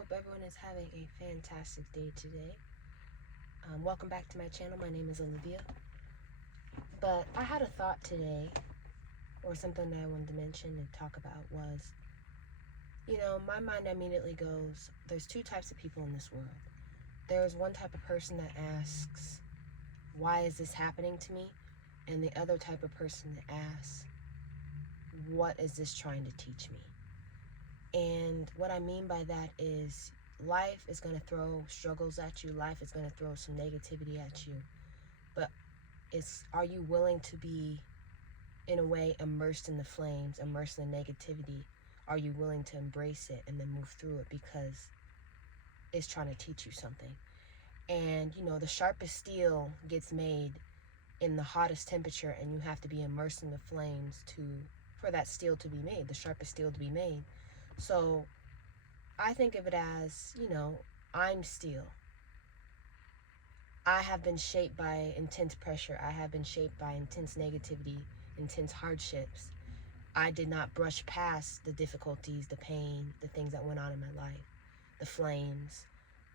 hope everyone is having a fantastic day today. Welcome back to my channel. My name is Olivia. But I had a thought today, or something that I wanted to mention and talk about was, my mind immediately goes, there's two types of people in this world. There's one type of person that asks, why is this happening to me? And the other type of person that asks, what is this trying to teach me? And what I mean by that is life is going to throw struggles at you. Life is going to throw some negativity at you. But are you willing to be, in a way, immersed in the flames, immersed in the negativity? Are you willing to embrace it and then move through it because it's trying to teach you something? And, the sharpest steel gets made in the hottest temperature, and you have to be immersed in the flames for that steel to be made, the sharpest steel to be made. So I think of it as, I'm steel. I have been shaped by intense pressure. I have been shaped by intense negativity, intense hardships. I did not brush past the difficulties, the pain, the things that went on in my life, the flames,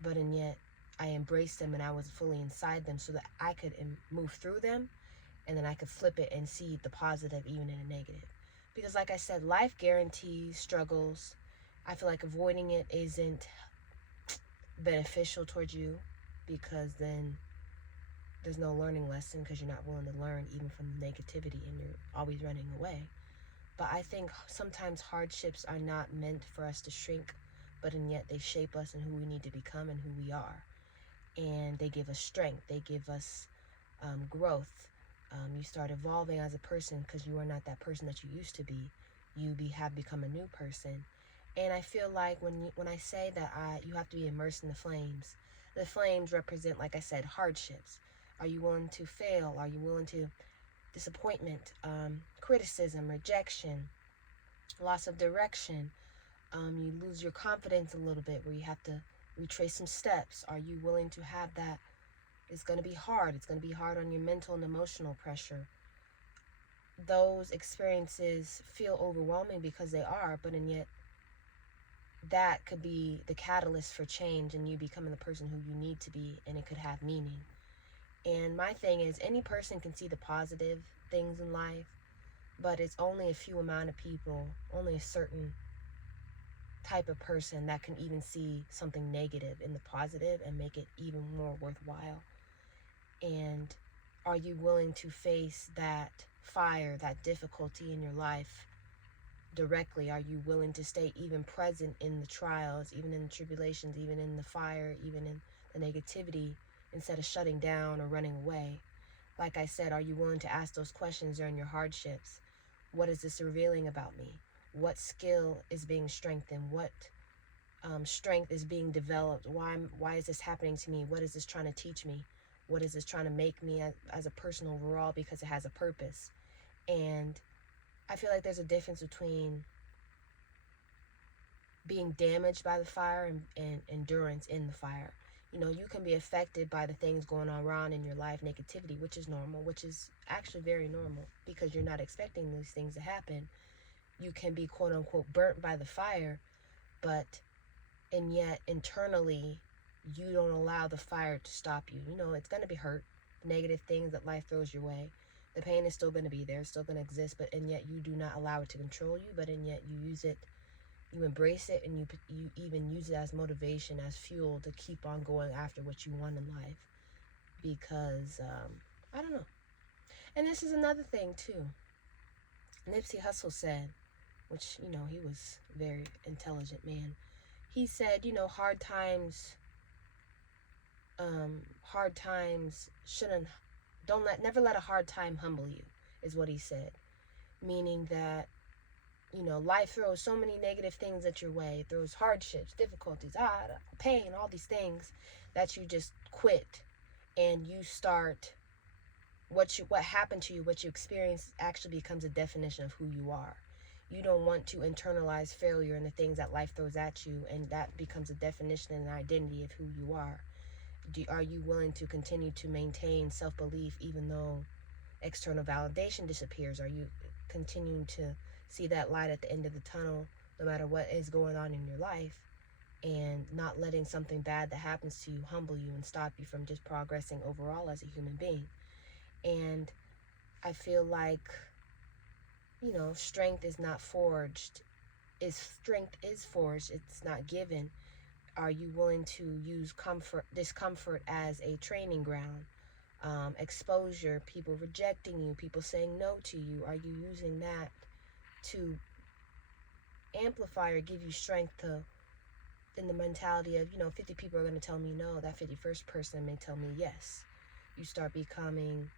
and yet I embraced them and I was fully inside them so that I could move through them, and then I could flip it and see the positive even in a negative. Because like I said, life guarantees struggles. I feel like avoiding it isn't beneficial towards you, because then there's no learning lesson, because you're not willing to learn even from the negativity and you're always running away. But I think sometimes hardships are not meant for us to shrink, but and yet they shape us and who we need to become and who we are. And they give us strength. They give us growth. You start evolving as a person because you are not that person that you used to be. You have become a new person. And I feel like when I say that you have to be immersed in the flames represent, like I said, hardships. Are you willing to fail? Are you willing to disappointment, criticism, rejection, loss of direction? You lose your confidence a little bit where you have to retrace some steps. Are you willing to have that? It's going to be hard. It's going to be hard on your mental and emotional pressure. Those experiences feel overwhelming because they are, but and yet that could be the catalyst for change and you becoming the person who you need to be, and it could have meaning. And my thing is, any person can see the positive things in life, but it's only a few amount of people, only a certain type of person that can even see something negative in the positive and make it even more worthwhile. And are you willing to face that fire, that difficulty in your life directly? Are you willing to stay even present in the trials, even in the tribulations, even in the fire, even in the negativity, instead of shutting down or running away? Like I said, are you willing to ask those questions during your hardships? What is this revealing about me? What skill is being strengthened? What strength is being developed? Why is this happening to me? What is this trying to teach me? What is this trying to make me as a person overall, because it has a purpose? And I feel like there's a difference between being damaged by the fire and endurance in the fire. You can be affected by the things going on around in your life, negativity, which is normal, which is actually very normal because you're not expecting these things to happen. You can be quote unquote burnt by the fire, and yet internally you don't allow the fire to stop you. It's going to be hurt, negative things that life throws your way. The pain is still going to be there, still going to exist, and yet you do not allow it to control you, and yet you use it, you embrace it, and you even use it as motivation, as fuel to keep on going after what you want in life. Because, I don't know. And this is another thing too. Nipsey Hussle said, which, he was a very intelligent man. He said, hard times shouldn't, never let a hard time humble you, is what he said. Meaning that, life throws so many negative things at your way. It throws hardships, difficulties, pain, all these things, that you just quit and you start, what happened to you, what you experienced actually becomes a definition of who you are. You don't want to internalize failure and the things that life throws at you, and that becomes a definition and an identity of who you are. Are you willing to continue to maintain self-belief even though external validation disappears? Are you continuing to see that light at the end of the tunnel no matter what is going on in your life? and not letting something bad that happens to you humble you and stop you from just progressing overall as a human being. And I feel like, strength is not forged. Strength is forged, it's not given. Are you willing to use discomfort as a training ground? Exposure, people rejecting you, people saying no to you, are you using that to amplify or give you strength to, in the mentality of, 50 people are going to tell me no, that 51st person may tell me yes. You start becoming,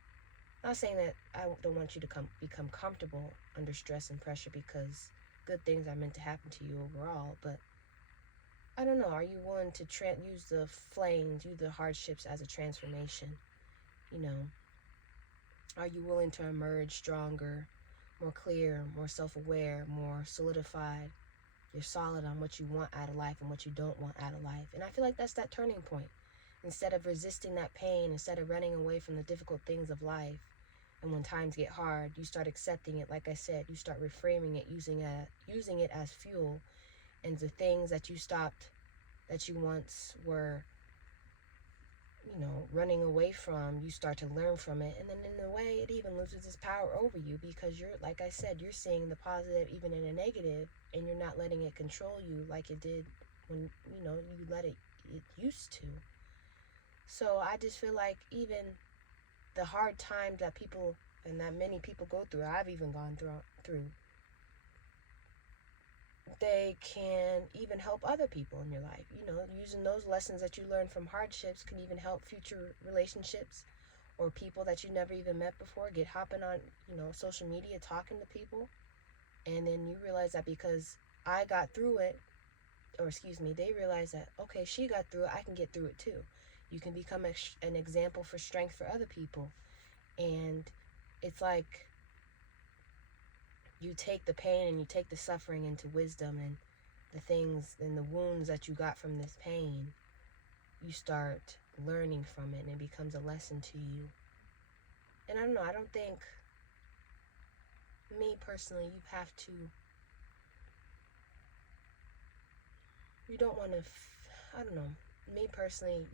not saying that I don't want you to become comfortable under stress and pressure, because good things are meant to happen to you overall, but I don't know, are you willing to use the flames, use the hardships as a transformation? Are you willing to emerge stronger, more clear, more self-aware, more solidified? You're solid on what you want out of life and what you don't want out of life. And I feel like that's that turning point. Instead of resisting that pain, instead of running away from the difficult things of life, and when times get hard, you start accepting it. Like I said, you start reframing it, using it as fuel, and the things that you once were, running away from, you start to learn from it. And then in a way, it even loses its power over you, because you're, like I said, you're seeing the positive even in a negative, and you're not letting it control you like it did when, you let it used to. So I just feel like even the hard times that people, and that many people go through, I've even gone through, they can even help other people in your life. Using those lessons that you learn from hardships can even help future relationships, or people that you never even met before get hopping on, social media, talking to people. And then you realize that because I got through it, or excuse me, they realize that, okay, she got through it, I can get through it too. You can become an example for strength for other people. And it's like you take the pain and you take the suffering into wisdom, and the things and the wounds that you got from this pain, you start learning from it, and it becomes a lesson to you. And I don't know, I don't think, me personally, you don't want to, I don't know, me personally,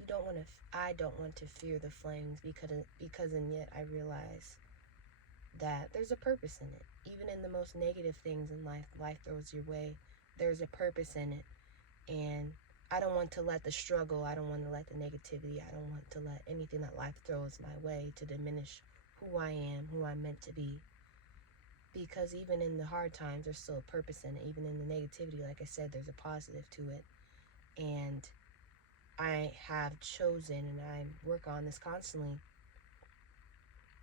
I don't want to fear the flames, because and yet I realize that there's a purpose in it. Even in the most negative things in life throws your way, there's a purpose in it. And I don't want to let the struggle, I don't want to let the negativity, I don't want to let anything that life throws my way to diminish who I am, who I'm meant to be. Because even in the hard times, there's still a purpose in it. Even in the negativity, like I said, there's a positive to it. And I have chosen, and I work on this constantly,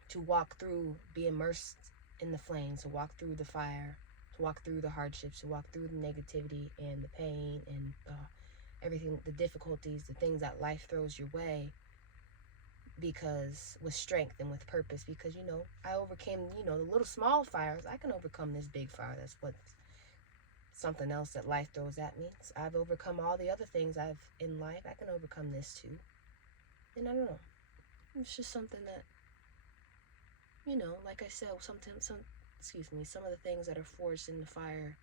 to walk through, be immersed in the flames, to walk through the fire, to walk through the hardships, to walk through the negativity and the pain and everything, the difficulties, the things that life throws your way, because with strength and with purpose. Because I overcame, the little small fires. I can overcome this big fire. That's what something else that life throws at me. So I've overcome all the other things in life. I can overcome this too. And I don't know, it's just something that, like I said, some of the things that are forged in the fire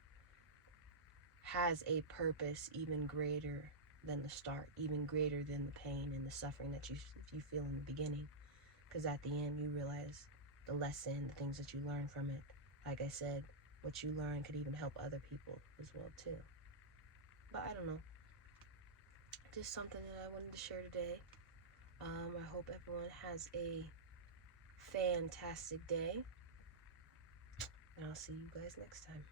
has a purpose even greater than the start, even greater than the pain and the suffering that you feel in the beginning. Because at the end, you realize the lesson, the things that you learn from it. Like I said, what you learn could even help other people as well too. But I don't know, just something that I wanted to share today. I hope everyone has a fantastic day, and I'll see you guys next time.